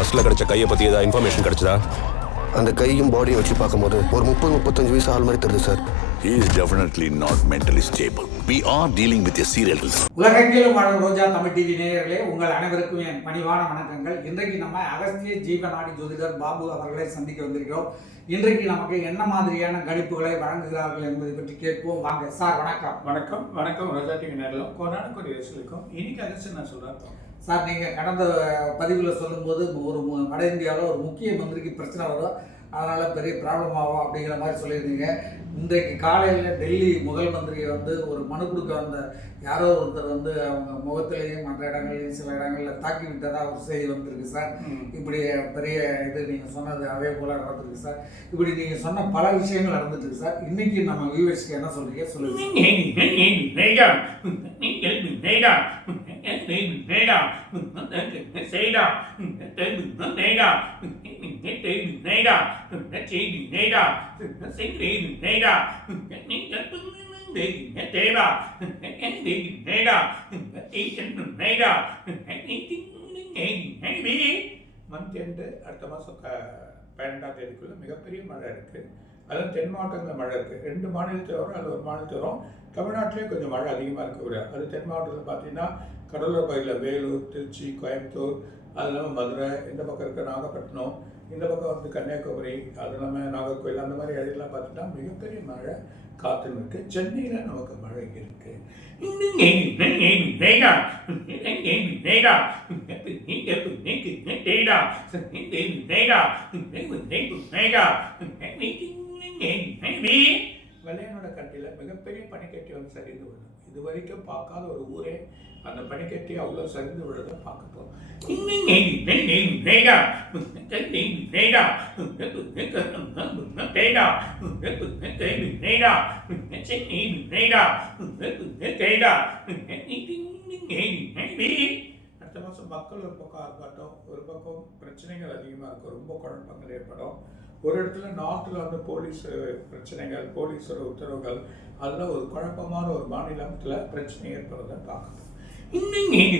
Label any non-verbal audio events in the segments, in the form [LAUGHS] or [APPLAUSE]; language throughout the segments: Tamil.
பஸ்ல கிடைச்ச கையை பத்தி ஏதாவது இன்ஃபர்மேஷன் கிடைச்சதா? அந்த கையும் பாடியும் வச்சு பார்க்கும்போது ஒரு முப்பது முப்பத்தஞ்சு வயசு ஆள் மாதிரி தெரியுது sir He is definitely not mentally stable. We are dealing with a serial killer. உலகெங்கிலும் வாழும் ரோஜா தமிழ் டிவி நேயர்களே உங்கள் அனைவருக்கும் என் பணிவான வணக்கங்கள். இன்றைக்கு நம்ம அகஸ்திய ஜீவநாடி ஜோதிடர் பாபு அவர்களை சந்திக்க வந்திருக்கிறோம். இன்றைக்கு நமக்கு என்ன மாதிரியான கணிப்புகளை வழங்குகிறார்கள் என்பதை பற்றி கேட்போம். வாங்க சார் வணக்கம். வணக்கம் வணக்கம் ரோஜா டிவி நேரிலும் கொரோனா கொரியர்ஸ்களுக்கும் இன்னைக்கு அகஸ்ட் நான் சொல்கிறேன் சார் நீங்கள் கடந்த பதிவில் சொல்லும்போது ஒரு வட இந்தியாவில் ஒரு முக்கிய மந்திரிக்கு பிரச்சனை வரும். அதனால் பெரிய ப்ராப்ளம் ஆகும் அப்படிங்கிற மாதிரி சொல்லியிருந்தீங்க. இன்றைக்கு காலையில் டெல்லி முதல் மந்திரியை வந்து ஒரு மனு கொடுக்க வந்த யாரோ ஒருத்தர் வந்து அவங்க முகத்திலையும் மற்ற இடங்கள்லையும் சில இடங்களில் தாக்கி விட்டதா ஒரு செய்தி வந்திருக்கு சார். இப்படி பெரிய இது நீங்கள் சொன்னது அதே போல் நடந்திருக்கு சார். இப்படி நீங்கள் சொன்ன பல விஷயங்கள் நடந்துட்டு சார். இன்னைக்கு நம்ம வியூவர்ஸ்க்கு என்ன சொல்றீங்க சொல்லுங்க மந்த் எண்டு அடுத்த மாதம் பன்னெண்டாம் தேதிக்குள்ள மிகப்பெரிய மழை இருக்குது அதுவும் தென் மாவட்டங்களில் மழை இருக்குது ரெண்டு மாநிலத்தில் வரும் அது ஒரு மாநிலத்தில் வரும். தமிழ்நாட்டிலே கொஞ்சம் மழை அதிகமாக இருக்கக்கூடிய அது தென் மாவட்டத்தில் பார்த்தீங்கன்னா கடலூர் பகுதியில் வேலூர் திருச்சி கோயம்புத்தூர் அது இல்லாமல் மதுரை இந்த பக்கம் இருக்க நாகப்பட்டினம் இந்த பக்கம் வந்து கன்னியாகுமரி அது இல்லாமல் நாகர்கோயில் அந்த மாதிரி இடத்துலாம் பார்த்தீங்கன்னா மிகப்பெரிய மழை காற்று இருக்கு. சென்னையில் நமக்கு மழை இருக்கு. வெள்ளையனோட கட்டியில் மிகப்பெரிய பனிக்கட்டி வந்து சரிந்து விழும் இது வரைக்கும் பார்க்காத ஒரு ஊரே அந்த பனிக்கட்டி அவ்வளோ சரிந்து விழுறத பார்க்க அடுத்த மாதம் மக்கள் ஒரு பக்கம் ஆர்ப்பாட்டம் ஒரு பக்கம் பிரச்சனைகள் அதிகமாக இருக்கும் ரொம்ப குழப்பங்கள் ஏற்படும். ஒரு இடத்துல நாட்டில் வந்து போலீஸ் பிரச்சனைகள் போலீஸோட உத்தரவுகள் அதில் ஒரு குழப்பமான ஒரு மாநிலத்தில் பிரச்சனை ஏற்படுறதை பார்க்கணும். [LAUGHS]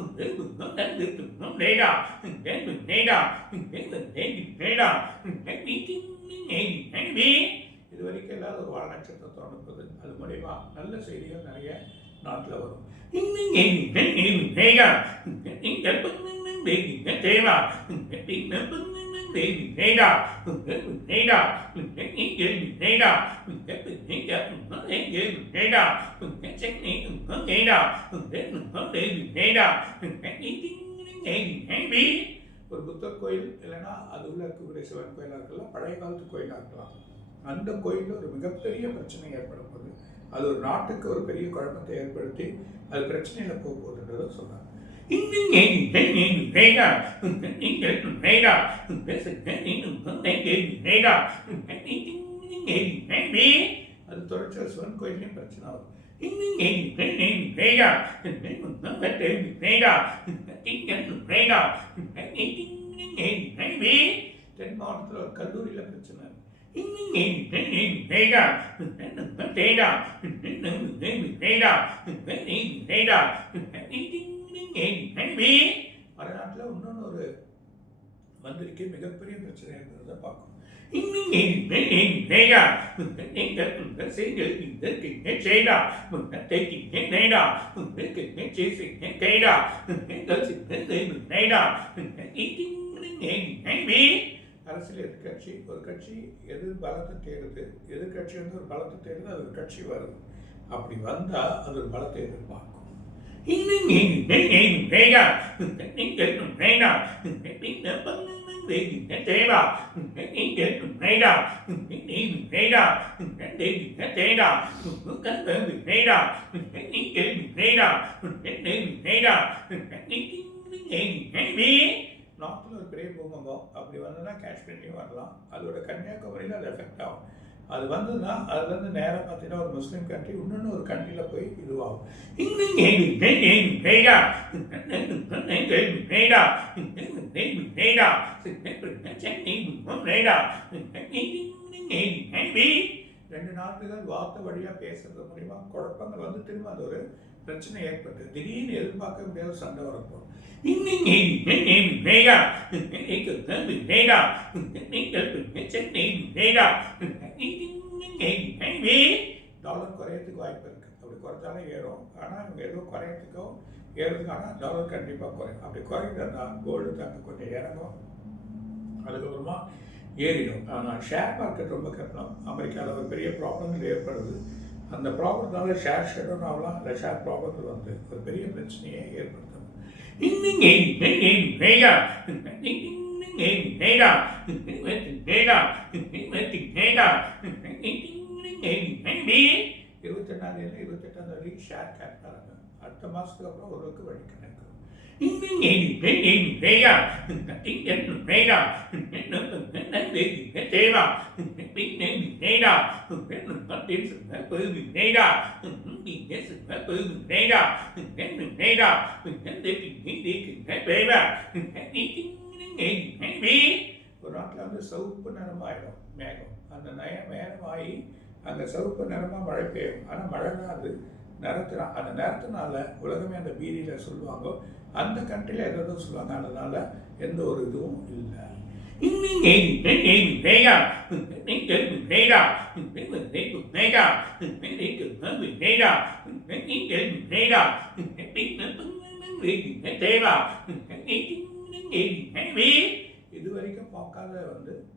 [LAUGHS] [LAUGHS] இது வரைக்கும் இல்லாத ஒரு வாழ நட்சத்திரத்தை அனுப்புது அது மூலயமா நல்ல செய்திகள் நிறைய நாட்டில் வரும். தேவா ஒரு புத்தர் கோயில் இல்லைன்னா அது உள்ள இருக்கக்கூடிய சிவன் கோயிலாக இருக்கலாம் பழைய காலத்து கோயிலாக இருக்கலாம் அந்த கோயிலில் ஒரு மிகப்பெரிய பிரச்சனை ஏற்படும் போது அது ஒரு நாட்டுக்கு ஒரு பெரிய குழப்பத்தை ஏற்படுத்தி அது பிரச்சனையில் போக போகுதுன்றதை அது தொடர்ச்சியாக சிவன் கோயிலையும் பிரச்சனை வரும் தென் மாவட்டத்தில் ஒரு கல்லூரியில் பிரச்சனை வடநாட்டில் இன்னொன்று ஒரு வந்திருக்கே மிகப்பெரிய பிரச்சனை இருந்ததை பார்க்கணும். அரசியல் எதிர்கட்சி ஒரு கட்சி எது பலத்தை தேடுது? எதிர்கட்சி வந்து ஒரு பலத்தை தேடுது அது ஒரு கட்சி வருது. அப்படி வந்தா அது ஒரு பலத்தை எதிர்பார்க்கும். நாட்டில் ஒரு பெரிய பூகம்பம். அப்படி வந்ததுன்னா காஷ்மீர்லேயும் வரலாம். அதோட கன்னியாகுமரியில் அது எஃபெக்ட் ஆகும். அது வந்ததுன்னா அதுலேருந்து நேராக பார்த்தீங்கன்னா ஒரு முஸ்லீம் கண்ட்ரி இன்னொன்று ஒரு கண்ட்ரியில் போய் இதுவாகும் ரெண்டு நாட்டுகள் வார்த்தை வழியாக பேசுறது மூலிமா குழப்பங்கள் வந்து திரும்ப அது ஒரு பிரச்சனை ஏற்பட்டு திடீர்னு எதிர்பார்க்க முடியாத சண்டை வரப்போம் டாலர் குறையத்துக்கு வாய்ப்பு இருக்கு அப்படி குறைச்சாலும் ஏறும் ஆனால் இவங்க ஏதோ குறையத்துக்கோ ஏறுறதுக்கு டாலர் கண்டிப்பாக குறையும் அப்படி குறைக்கிறதா கோல்டு தாங்க கொஞ்சம் இறங்கும் அதுக்கப்புறமா ஏறிடும் ஆனால் ஷேர் மார்க்கெட் ரொம்ப கட்டணும் அமெரிக்காவில் ஒரு பெரிய ப்ராப்ளங்கள் ஏற்படுது அந்த ப்ராப்ளத்தினால ஷேர் ஷெடவுன் ஆகலாம் இல்லை ஷேர் ப்ராப்ளத்தில் வந்து ஒரு பெரிய பிரச்சனையை ஏற்படுத்தும் இருபத்தெட்டாம் தேதி இருபத்தெட்டாம் தேதி ஷேர் கேட்டாங்க அடுத்த மாதத்துக்கு அப்புறம் ஓரளவுக்கு வழி ஒரு நாட்டில் வந்து சவுப்பு நிறமாயிடும் மேகம் அந்த நய மேகமாகி அந்த சவுப்பு நிறமாக மழை பெய்யும் ஆனால் மழை தான் அது நிறத்தினா அந்த நிறத்தினால உலகமே அந்த பீதியில் சொல்லுவாங்க அந்த கண்ட்ரியில் எதாவது சொல்லுவாங்க. அதனால் எந்த ஒரு இதுவும் இல்லை. இது வரைக்கும் பார்க்காத வந்து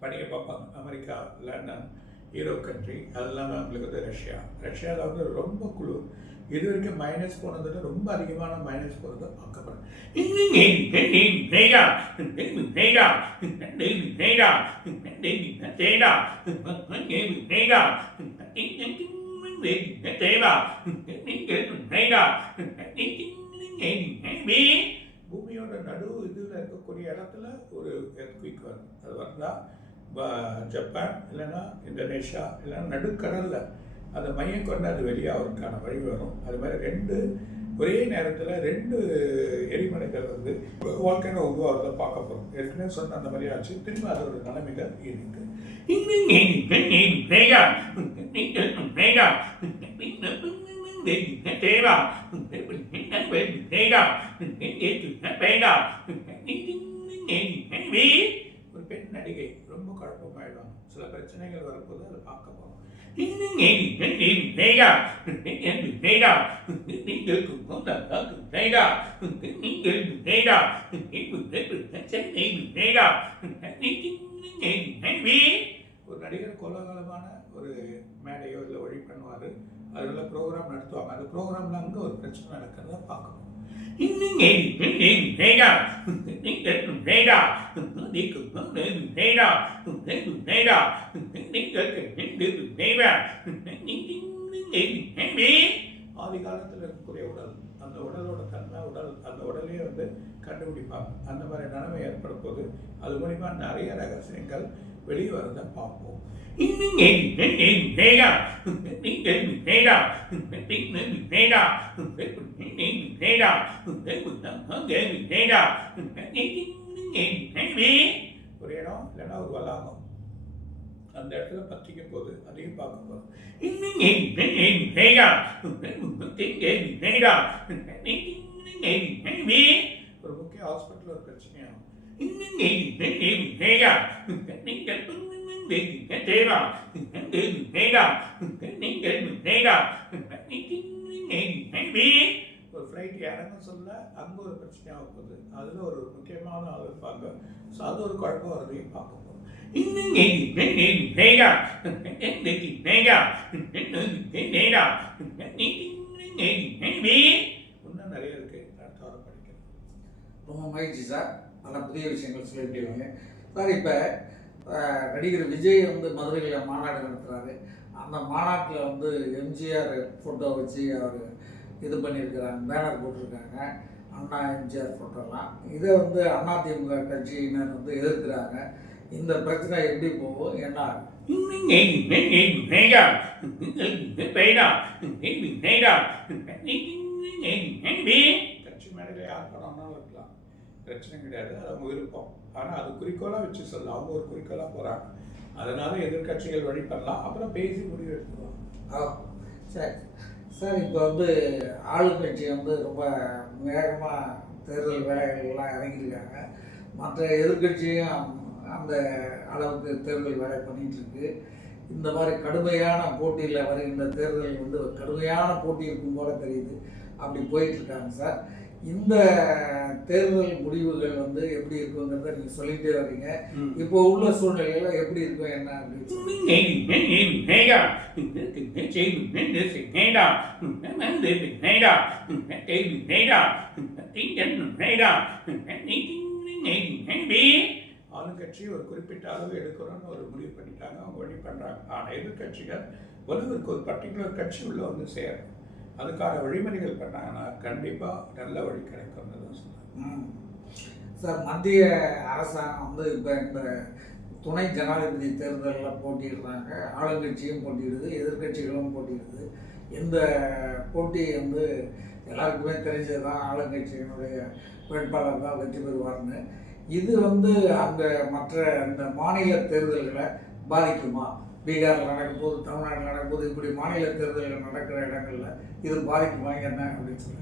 படிக்க பார்ப்பாங்க. அமெரிக்கா லண்டன் யூரோப் கண்ட்ரி அது இல்லாமல் வந்து ரஷ்யா. ரஷ்யாவில் வந்து ரொம்ப குளிர் இது வரைக்கும் மைனஸ் போனதில் ரொம்ப அதிகமான மைனஸ் போனதை பார்க்கப்படுது பூமியோட நடு இதில் இருக்கக்கூடிய இடத்துல ஒரு எர்த்குவிக் வரும் அது வந்தால் ஜப்பான் இல்லைன்னா இந்தோனேஷியா இல்லைன்னா நடுக்கடலில் அந்த மையம் கொண்டு அது வெளியாகிறதுக்கான வழி வரும். அது மாதிரி ரெண்டு ஒரே நேரத்தில் ரெண்டு எரிமலைகள் வந்து வாழ்க்கையான உருவாகிறத பார்க்க போகிறோம் ஏற்கனவே சொன்ன அந்த மாதிரி ஆச்சு. திரும்ப அதோட நிலைமைகள் இருக்கு. ஒரு பெண் நடிகை ரொம்ப குழப்பமாயிடும் சில பிரச்சனைகள் வரும்போது அதை பார்க்க போகிறோம் ஒரு நடிகர் கோலாகலமான ஒரு மேடையோ இல்லை ஒழி பண்ணுவார். அதில் ப்ரோக்ராம் நடத்துவாங்க. அந்த ப்ரோக்ராமில் அங்கே ஒரு பிரச்சனை நடக்கிறத பார்க்கணும். ஆதி காலத்தில் இருக்கக்கூடிய உடல் அந்த உடலோட தன்மை உடல் அந்த உடலே வந்து கண்டுபிடிப்பாங்க. அந்த மாதிரி நிலைமை ஏற்படும் போது அது மூலிமா நிறைய ரகசியங்கள் வெளியே வரதை பார்ப்போம். ஒரு இடம் இல்லைன்னா ஒரு வளாகம் அந்த இடத்துல பற்றிக்கும் போது அதையும் பார்க்க போகிறோம் ஒரு முக்கிய ஹாஸ்பிட்டல் ஒரு ஒரு ஃப்ளைட் இறங்க சொல்ல அங்கே ஒரு பிரச்சனையாக போகுது. அதில் ஒரு முக்கியமான ஆள் இருப்பாங்க. ஸோ அது ஒரு குழப்பம் வரதையும் பார்க்க இன்னும் நிறைய இருக்கு. அடுத்த வாரம் படிக்கிறேன் நல்ல புதிய விஷயங்கள் சொல்லியிருக்கீங்க. சார் இப்போ நடிகர் விஜய் வந்து மதுரையில் மாநாடு நடத்துகிறாரு அந்த மாநாட்டில் வந்து எம்ஜிஆர் ஃபோட்டோ வச்சு அவர் இது பண்ணியிருக்கிறாங்க பேனர் போட்டிருக்காங்க. அண்ணா எம்ஜிஆர் ஃபோட்டோலாம் இதை வந்து அதிமுக கட்சியினர் வந்து எதிர்க்கிறாங்க. இந்த பிரச்சனை எப்படி போகும்? என்ன ஆகும்? [LAUGHS] [LAUGHS] [LAUGHS] கட்சி மேடையில் யார் பணம்னாலும் இருக்கலாம் பிரச்சனை கிடையாது அது அவங்க விருப்பம். ஆனால் அது குறிக்கோளாக வச்சு சொல்ல. அவங்க ஒரு குறிக்கோளாக போகிறாங்க அதனால எதிர்க்கட்சிகள் வழி பண்ணலாம். அப்புறம் பேசி முடிவு எடுத்துக்கலாம். சரி. சார் இப்போ வந்து ஆளுங்கட்சி வந்து ரொம்ப வேகமாக தேர்தல் வேலைகள்லாம் இறங்கியிருக்காங்க. மற்ற எதிர்க்கட்சியும் அந்த அளவுக்கு தேர்தல் வேலை பண்ணிகிட்ருக்கு. இந்த மாதிரி கடுமையான போட்டியில் வருகின்ற தேர்தல் வந்து கடுமையான போட்டி இருக்கும் போல தெரியுது. அப்படி போயிட்டுருக்காங்க சார். இந்த தேர்தல் முடிவுகள் வந்து எப்படி இருக்குங்கிறத நீங்கள் சொல்லிட்டே வர்றீங்க இப்போ உள்ள சூழ்நிலையில எப்படி இருக்கும் என்ன அப்படின்னு ஆளுங்கட்சி ஒரு குறிப்பிட்ட அளவு எடுக்கணும்னு ஒரு முடிவு பண்ணிட்டாங்க அவங்க வழி பண்ணுறாங்க ஆனால் எதிர்க்கட்சிகள் வலுவிற்கு ஒரு பர்டிகுலர் கட்சி உள்ள வந்து சேரும் அதுக்கான வழிமுறைகள் பண்ணாங்கன்னா கண்டிப்பாக நல்ல வழி கிடைக்கும்னு தான் சொல்லுவேன் ம். சார் மத்திய அரசாங்கம் வந்து இப்போ இந்த துணை ஜனாதிபதி தேர்தலில் போட்டியிடுறாங்க ஆளுங்கட்சியும் போட்டியிடுது எதிர்க்கட்சிகளும் போட்டியிடுது இந்த போட்டி வந்து எல்லாருக்குமே தெரிஞ்சது தான் ஆளுங்கட்சியினுடைய வேட்பாளர் தான் வெற்றி பெறுவார்னு. இது வந்து அந்த மற்ற இந்த மாநில தேர்தல்களை பாதிக்குமா? பீகாரில் நடக்கும்போது தமிழ்நாட்டில் நடக்கும்போது இப்படி மாநில தேர்தல்கள் நடக்கிற இடங்கள்ல இது பாதிக்குமா என்ன அப்படின்னு சொல்லி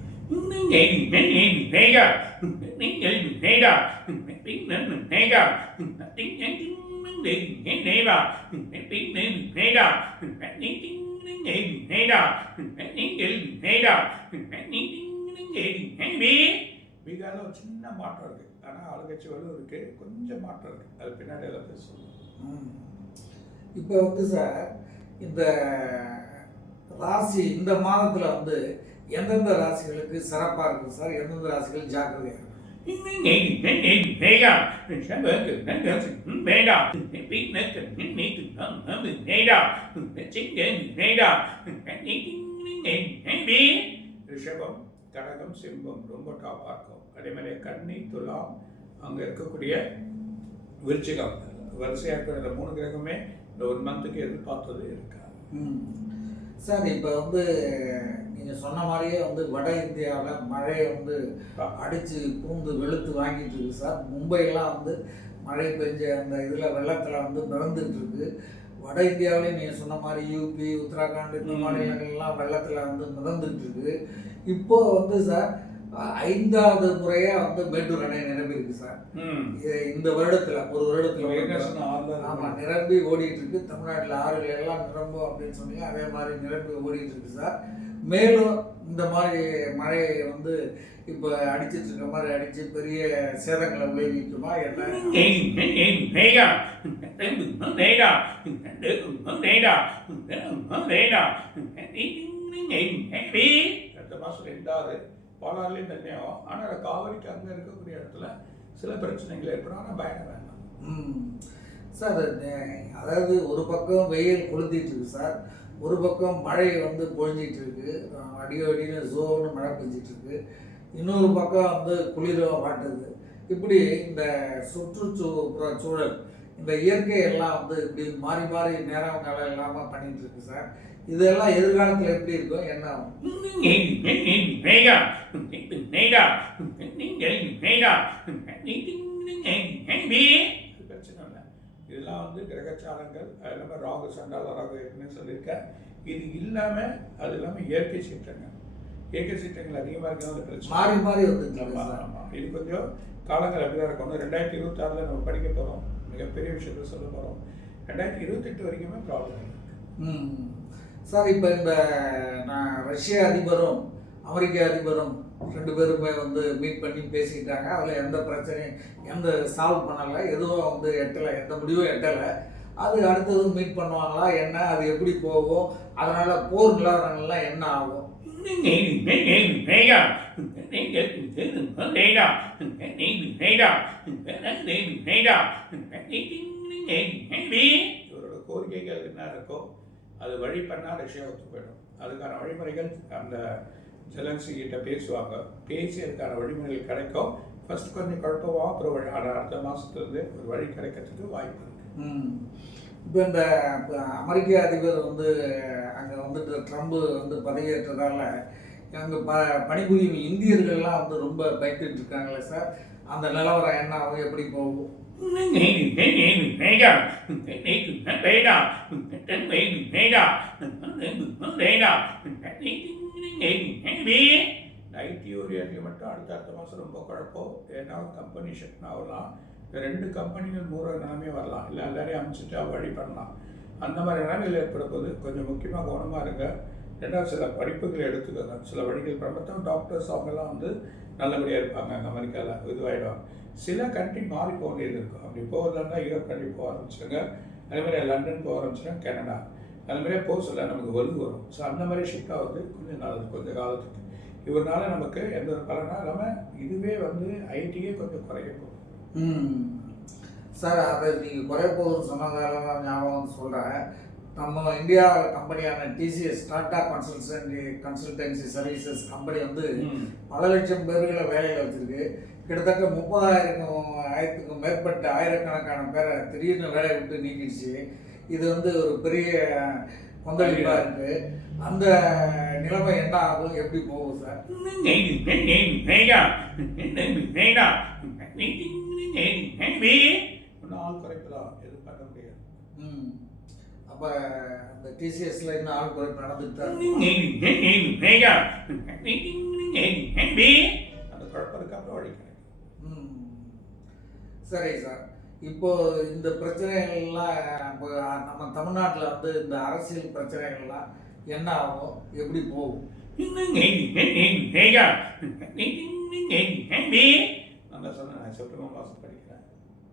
பீகாரில் ஒரு சின்ன மாற்றம் இருக்குது ஆனால் ஆளுங்கட்சி வலு இருக்குது கொஞ்சம் மாற்றம் இருக்குது அது பின்னாடி எல்லாம் பேசுவோம். இப்போ வந்து சார் இந்த ராசி இந்த மாதத்தில் வந்து எந்தெந்த ராசிகளுக்கு சிறப்பாக இருக்கும் சார்? எந்தெந்த ராசிகள் ஜாக்கிரதையாக இருக்கும்? ரிஷபம் கடகம் சிம்பம் ரொம்ப டாப்பாக இருக்கும். அதே மாதிரி கன்னி துலாம் அங்கே இருக்கக்கூடிய விருச்சிகம். வரிசையாக இருக்கிற மூணு கிரகமே இந்த ஒரு மந்த்துக்கு எதிர்பார்த்தது இருக்காது. ம். சார் இப்போ வந்து நீங்கள் சொன்ன மாதிரியே வந்து வட இந்தியாவில் மழை வந்து அடித்து பூந்து வெளுத்து வாங்கிட்டு இருக்கு சார். மும்பையெல்லாம் வந்து மழை பெஞ்ச அந்த இதில் வெள்ளத்தில் வந்து மிதந்துட்டு இருக்கு வட இந்தியாவிலையும் நீங்கள் சொன்ன மாதிரி யூபி உத்தராகண்ட் இந்த. மாநிலங்கள்லாம் வெள்ளத்தில் வந்து மிதந்துட்டு இருக்கு இப்போ வந்து சார் ஐந்தாவது முறையாக வந்து மேட்டூர் அணை நிரம்பியிருக்கு சார் இந்த வருடத்தில் ஒரு வருடத்தில் ஆமாம் நிரம்பி ஓடிட்டு இருக்கு தமிழ்நாட்டில் ஆறுகள் எல்லாம் நிரம்பும் அப்படின்னு சொன்னீங்க அதே மாதிரி நிரம்பி ஓடிட்டு இருக்கு சார் மேலும் இந்த மாதிரி மழை வந்து இப்போ அடிச்சிட்டு இருக்க மாதிரி அடிச்சு பெரிய சேதங்களை விளைவிக்குமா என்ன ரெண்டாவது பாலாறுலேயும் தண்ணியாகும் ஆனால் காவிரிக்கு அங்கே இருக்கக்கூடிய இடத்துல சில பிரச்சனைகள் ஏற்படும். ஆனால் பயணம் வேண்டாம். சார் அதாவது ஒரு பக்கம் வெயில் கொளுத்திட்டு இருக்கு சார். ஒரு பக்கம் மழை வந்து பொழிஞ்சிட்டு இருக்கு. அடி அடின்னு ஜோன்னு மழை பெஞ்சிட்டு இருக்கு. இன்னொரு பக்கம் வந்து குளிரோ வாட்டுது இப்படி இந்த சுற்றுச்சூ சூழல் இந்த இயற்கை எல்லாம் வந்து இப்படி மாறி மாறி நேரம் காலம் இல்லாமல் பண்ணிட்டு இருக்கு சார். இதெல்லாம் எதிர்காலத்தில் எப்படி இருக்கும்? என்ன பிரச்சனை இல்லை. இதெல்லாம் வந்து கிரகச்சாரங்கள் அது இல்லாமல் ராகு சண்டால ராகு ஏற்கனவே சொல்லியிருக்கேன். இது இல்லாமல் அது இல்லாமல் இயற்கை சீற்றங்கள். இயற்கை சீற்றங்கள் அதிகமாக இருக்கிறது பிரச்சனை. மாறி மாறி வந்துட்டு இருக்கு ஆமா, சார். ஆமா. இது கொஞ்சம் காலங்கள் அப்படிதான் இருக்கும். ஒன்று ரெண்டாயிரத்தி இருபத்தாறில் நம்ம படிக்க போகிறோம் மிகப்பெரிய விஷயத்த சொல்ல போகிறோம் ரெண்டாயிரத்தி இருபத்தெட்டு வரைக்குமே ப்ராப்ளம் இருக்கு. ம். சார் இப்போ இந்த நான் ரஷ்ய அதிபரும் அமெரிக்க அதிபரும் ரெண்டு பேருமே வந்து மீட் பண்ணி பேசிக்கிட்டாங்க. அதில் எந்த பிரச்சனையும் எந்த சால்வ் பண்ணலை. எதுவும் வந்து எட்டலை எந்த முடிவும் எட்டலை. அது அடுத்தது மீட் பண்ணுவாங்களா என்ன அது எப்படி போகும் அதனால் போர் நிலவரங்கள்லாம் என்ன ஆகும்? இவரோட கோரிக்கைகள் என்ன இருக்கோ அது வழி பண்ணால் ரஷ்யா ஒத்து போயிடும். அதுக்கான வழிமுறைகள் அந்த ஜெலன்சி கிட்ட பேசுவாங்க. பேசி அதுக்கான வழிமுறைகள் கிடைக்கும். ஃபர்ஸ்ட் கொஞ்சம் குழப்பமாக அப்புறம் வழி ஆனால் அடுத்த மாதத்துலேருந்து ஒரு வழி கிடைக்கிறதுக்கு வாய்ப்பு இருக்குது இப்போ இந்த அமெரிக்க அதிபர் வந்து அங்கே வந்துட்டு ட்ரம்ப் வந்து பதவியேற்றதால அங்கே ப பணிபுரியும் இந்தியர்கள்லாம் வந்து ரொம்ப பயந்துட்டு இருக்காங்களே சார். அந்த நிலவரம் என்ன ஆகும் எப்படி போகும்? ஐடி ஓரியன்ட்ல மட்டும் அடுத்த அடுத்த மாதம் ரொம்ப குழப்பம். ஏன்னா கம்பெனி ஷிஃப்ட் ஆகலாம். ரெண்டு கம்பெனிகள் மூற நிலைமை வரலாம். இல்லை எல்லாரையும் அமைச்சிட்டு வழி பண்ணலாம். அந்த மாதிரி நிலைமையில் ஏற்பட போது கொஞ்சம் முக்கியமாக கவனமாக இருங்க. ரெண்டாவது சில படிப்புகள் எடுத்துக்கலாம் சில வழிகள் பார்த்தா டாக்டர்ஸ் அவங்கெல்லாம் வந்து நல்லபடியாக இருப்பாங்க. அமெரிக்காவில் இதுவாகிடும் சில கண்ட்ரி மாறி போக வேண்டியது இருக்கும். அப்படி போகிறதா யூரோப் கண்ட்ரி போக ஆரம்பிச்சுங்க அதே மாதிரி லண்டன் போக ஆரம்பிச்சிடும் கனடா அது மாதிரியே போக சொல்ல நமக்கு வலு வரும். ஸோ அந்த மாதிரி ஷிஃப்ட் ஆகுது. கொஞ்சம் நல்லது கொஞ்சம் காலத்துக்கு. இவரால் நமக்கு எந்த ஒரு பலனா இல்லாமல் இதுவே வந்து ஐடியே கொஞ்சம் குறைய போகும் சார் அதை நீங்கள் குறைய போகுதுன்னு சொன்னதால ஞாபகம் சொல்கிறேன் நம்ம India கம்பெனியான TCS Tata consultancy consultancy services company வந்து பல லட்சம் பேர்களை வேலையில் வச்சுருக்கு. கிட்டத்தட்ட முப்பதாயிரம் ஆயிரத்துக்கும் மேற்பட்ட ஆயிரக்கணக்கான பேரை திடீர்னு வேலையை விட்டு நீக்கிடுச்சு. இது வந்து ஒரு பெரிய கொந்தளிப்பாக இருக்குது அந்த நிலைமை என்ன ஆகும்? எப்படி போகும் சார்? இன்னும் ஆள் குறைப்பு தான் எதுவும் பண்ண முடியாது ம். அப்போ அந்த டிசிஎஸ்ல இன்னும் ஆள் குறைப்பு நடந்துட்டு. அந்த குழப்பம் இருக்கு அப்புறம் வழி கிடைக்கும் ம் சரி சார் இப்போ இந்த பிரச்சனைகள்லாம் இப்போ நம்ம தமிழ்நாட்டில் வந்து இந்த அரசியல் பிரச்சனைகள்லாம் என்ன ஆகும் எப்படி போகும் நான் தான் சொன்னேன் நான் செப்டம்பர் மாதம் படிக்கிறேன்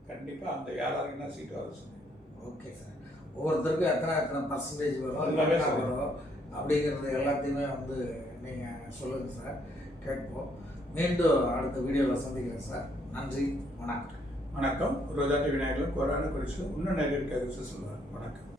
கண்டிப்பாக அந்த யாராருக்குன்னா சீட்டு வர சொன்னேன் ஓகே சார் ஒவ்வொருத்தருக்கும் எத்தனை எத்தனை பர்சன்டேஜ் வரும் என்ன. வரும் அப்படிங்கிறது எல்லாத்தையுமே வந்து நீங்கள் சொல்லுங்கள் சார் கேட்போம். மீண்டும் அடுத்த வீடியோவில் சந்திக்கிறேன் சார். நன்றி வணக்கம். வணக்கம். ரோஜாட்டி விநாயகரும் கொரோனா குறித்து இன்னும் நிறைய இருக்காது சொல்லுவார் வணக்கம்.